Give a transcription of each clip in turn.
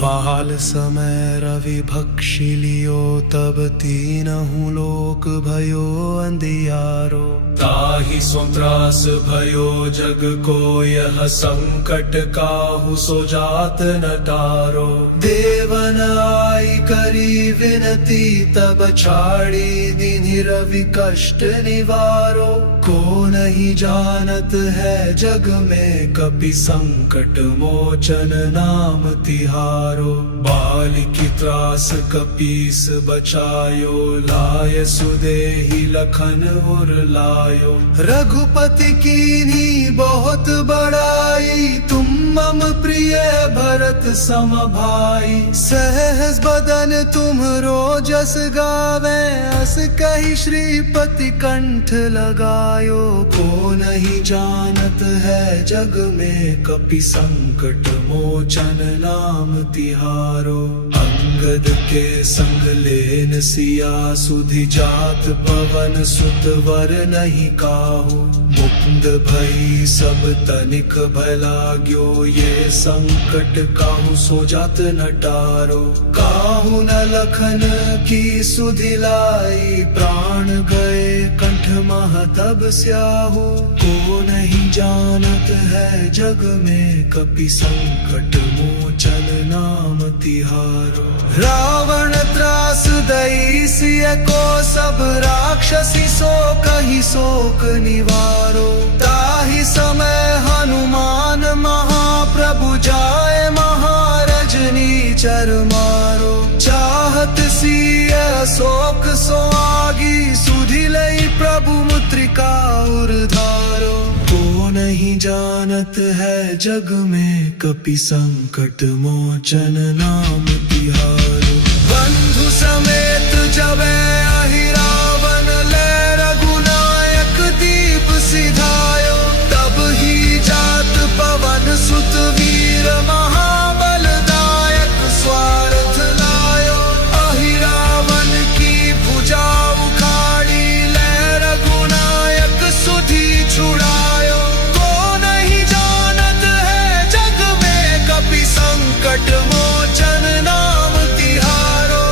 बाल समय रवि भक्षी लियो, तब तीनहु लोक भयो अंधियारो। ताहि सोत्रास भयो जग को, यह संकट काहू सो जात न टारो। देवन आई करी विनती, तब छाड़ी दीन्हि रवि कष्ट निवारो। को नहीं जानत है जग में, कपि संकट मोचन नाम तिहारो। बाल की त्रास कपीस बचायो, लाय सुदेहि लखन उर लायो। रघुपति कीन्ही बहुत बड़ाई, तुम मम प्रिय भरत सम भाई। सहस बदन तुम्हरो जस गावे, अस कहि श्रीपति कंठ लगायो। को नहीं जानत है जग में, कपि संकट मोचन नाम तिहारो। अंगद के संग लेन सिया, सुधि जात पवन सुत वर नहीं काहू। मुकुंद भई सब तनिक भय लाग्यो, ये संकट काहू सो जात न टारो। काहू न लखन की सुधि लाई, प्राण गए कंठ मह तब स्याहू। को नहीं जानत है जग में, कपि संकट मोचन नाम तिहारो। रावण त्रास दई सिय को, सब राक्षसी सो कहि शोक निवारो। ताहि समय हनुमान महाप्रभु, जाए महारजनी चर मारो। चाहत सिय शोक सो आगी, सुधि लई प्रभु मुद्रिका उर धारो। को नहीं जानत है जग में, कपि संकट मोचन नाम तिहारो। बंधु समेत जबे आहि रावण, ले रघुनायक दीप सिधायो। तब ही जात पवन सुत वीर, महाबलदायक स्वार्थ लायो। आहि रावण की भुजा उखाड़ी, ले रघुनायक सुधि छुड़ायो। को नहीं जानत है जग में, कपि संकट मोचन नाम तिहारो।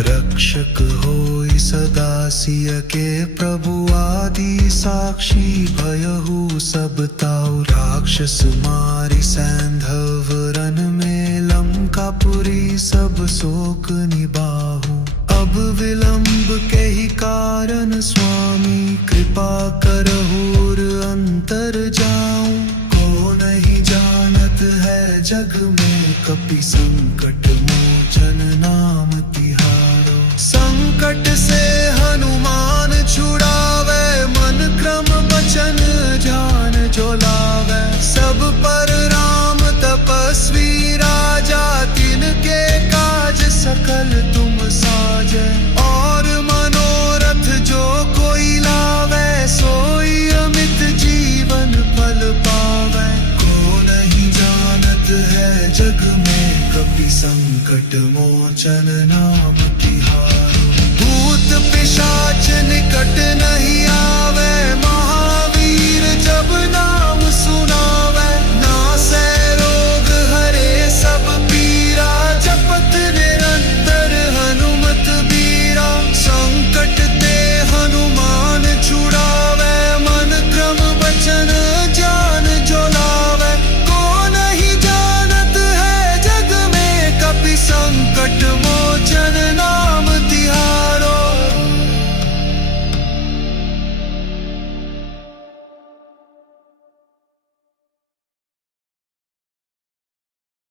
रक्षक होई सदा सिय के, प्रभु आदि साक्षी भयहु सब ताऊ। राक्षस मारि सैंधव रन में, लंकापुरी सब शोक निबाहु। अब विलंब के ही कारण, स्वामी कृपा करहूर अंतर जाऊं। को नहीं जानत है जग में, कपि संकट मोचन नाम तिहारो। संकट से हनुमान छुड़ावे, मन क्रम वचन जान जो लावे। सब पर राम तपस्वी राजा, तिनके काज सकल तुम साजे। और मनोरथ जो कोई लावे, सोई अमित जीवन फल पावे। को नहीं जानत है जग में, कपि संकट मोचन नाम तिहारो। भूत पिशाच निकट नहीं आ